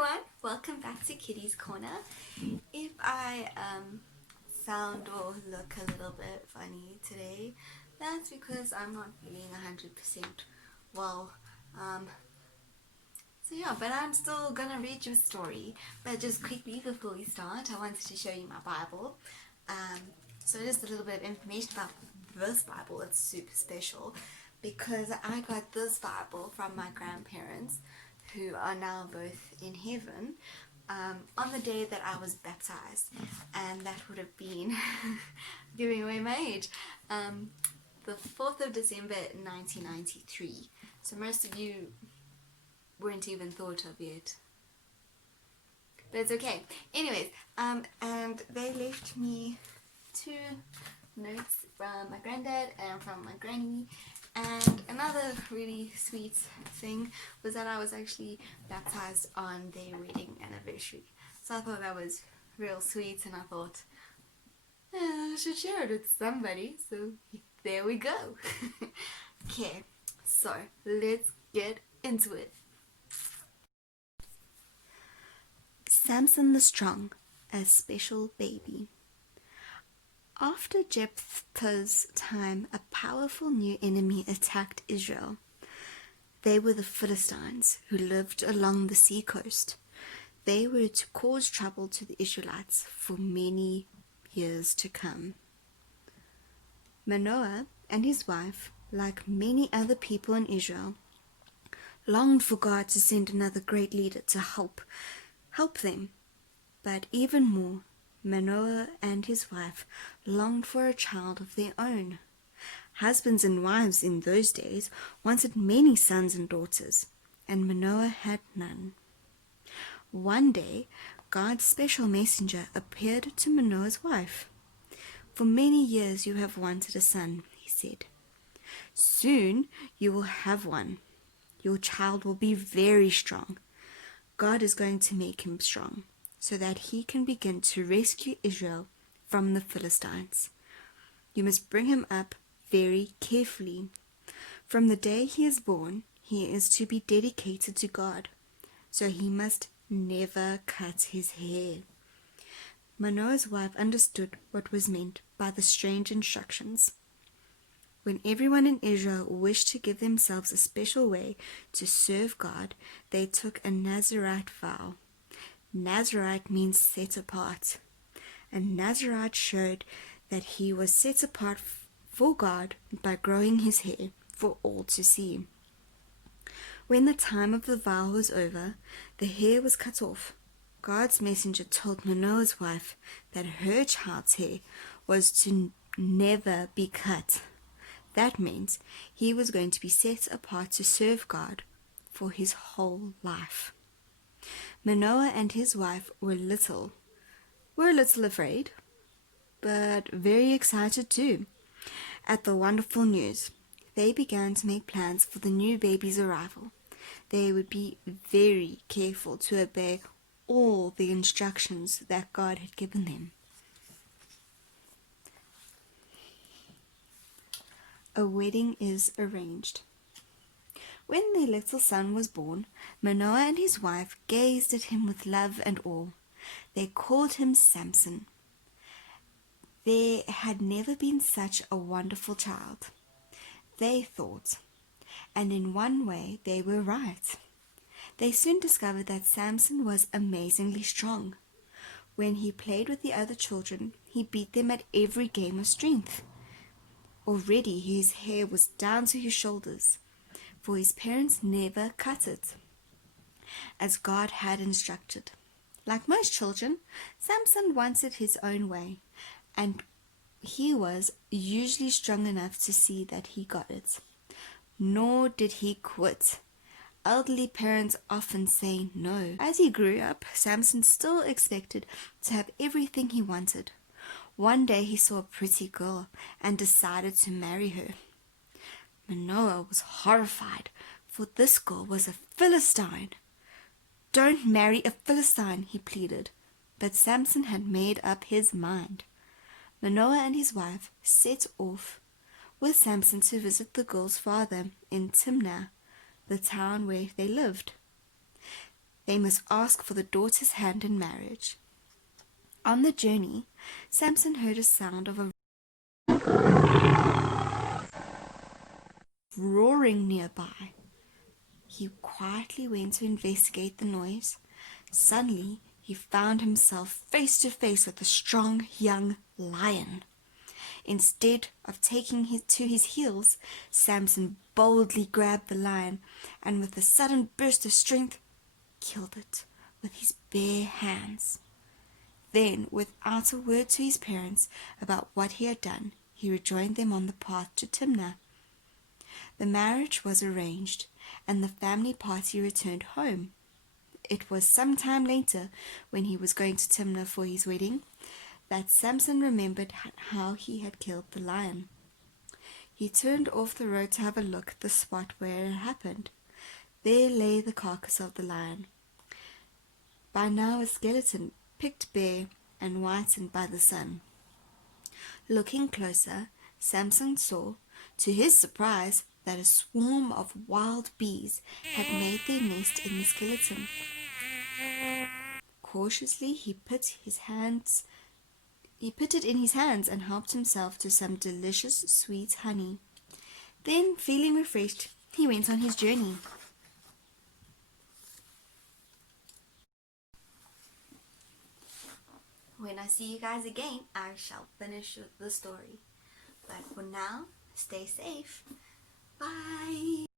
everyone, welcome back to Kitty's Corner. If I sound or look a little bit funny today, that's because I'm not feeling 100% well. But I'm still gonna read you a story. But just quickly before we start, I wanted to show you my Bible. So just a little bit of information about this Bible. It's super special because I got this Bible from my grandparents, who are now both in heaven, on the day that I was baptized, and that would have been giving away my age, the 4th of December 1993. So most of you weren't even thought of yet, but it's okay. Anyways, and they left me 2 notes from my granddad and from my granny. And another really sweet thing was that I was actually baptized on their wedding anniversary. So I thought that was real sweet, and I thought, I should share it with somebody. So there we go. Okay, so let's get into it. Samson the Strong, a special baby. After Jephthah's time, a powerful new enemy attacked Israel. They were the Philistines, who lived along the seacoast. They were to cause trouble to the Israelites for many years to come. Manoah and his wife, like many other people in Israel, longed for God to send another great leader to help them. But even more, Manoah and his wife longed for a child of their own. Husbands and wives in those days wanted many sons and daughters, and Manoah had none. One day, God's special messenger appeared to Manoah's wife. "For many years you have wanted a son," he said. "Soon you will have one. Your child will be very strong. God is going to make him strong, so that he can begin to rescue Israel from the Philistines. You must bring him up very carefully. From the day he is born, he is to be dedicated to God, so he must never cut his hair." Manoah's wife understood what was meant by the strange instructions. When everyone in Israel wished to give themselves a special way to serve God, they took a Nazirite vow. Nazirite means set apart. A Nazirite showed that he was set apart for God by growing his hair for all to see. When the time of the vow was over, the hair was cut off. God's messenger told Manoah's wife that her child's hair was to never be cut. That meant he was going to be set apart to serve God for his whole life. Manoah and his wife were a little afraid, but very excited too. At the wonderful news, they began to make plans for the new baby's arrival. They would be very careful to obey all the instructions that God had given them. A wedding is arranged. When their little son was born, Manoah and his wife gazed at him with love and awe. They called him Samson. There had never been such a wonderful child, they thought, and in one way they were right. They soon discovered that Samson was amazingly strong. When he played with the other children, he beat them at every game of strength. Already his hair was down to his shoulders, for his parents never cut it, as God had instructed. Like most children, Samson wanted his own way, and he was usually strong enough to see that he got it. Nor did he quit. Elderly parents often say no. As he grew up, Samson still expected to have everything he wanted. One day he saw a pretty girl and decided to marry her. Manoah was horrified, for this girl was a Philistine. "Don't marry a Philistine," he pleaded, but Samson had made up his mind. Manoah and his wife set off with Samson to visit the girl's father in Timnah, the town where they lived. they must ask for the daughter's hand in marriage. On the journey, Samson heard a sound of a roaring nearby. He quietly went to investigate the noise. Suddenly, he found himself face to face with a strong young lion. Instead of taking to his heels, Samson boldly grabbed the lion and with a sudden burst of strength, killed it with his bare hands. Then, without a word to his parents about what he had done, he rejoined them on the path to Timnah. The marriage was arranged, and the family party returned home. It was some time later, when he was going to Timnah for his wedding, that Samson remembered how he had killed the lion. He turned off the road to have a look at the spot where it had happened. There lay the carcass of the lion, by now a skeleton, picked bare and whitened by the sun. Looking closer, Samson saw, to his surprise, that a swarm of wild bees had made their nest in the skeleton. Cautiously, he put it in his hands and helped himself to some delicious sweet honey. Then, feeling refreshed, he went on his journey. When I see you guys again, I shall finish the story. But for now, stay safe. Bye.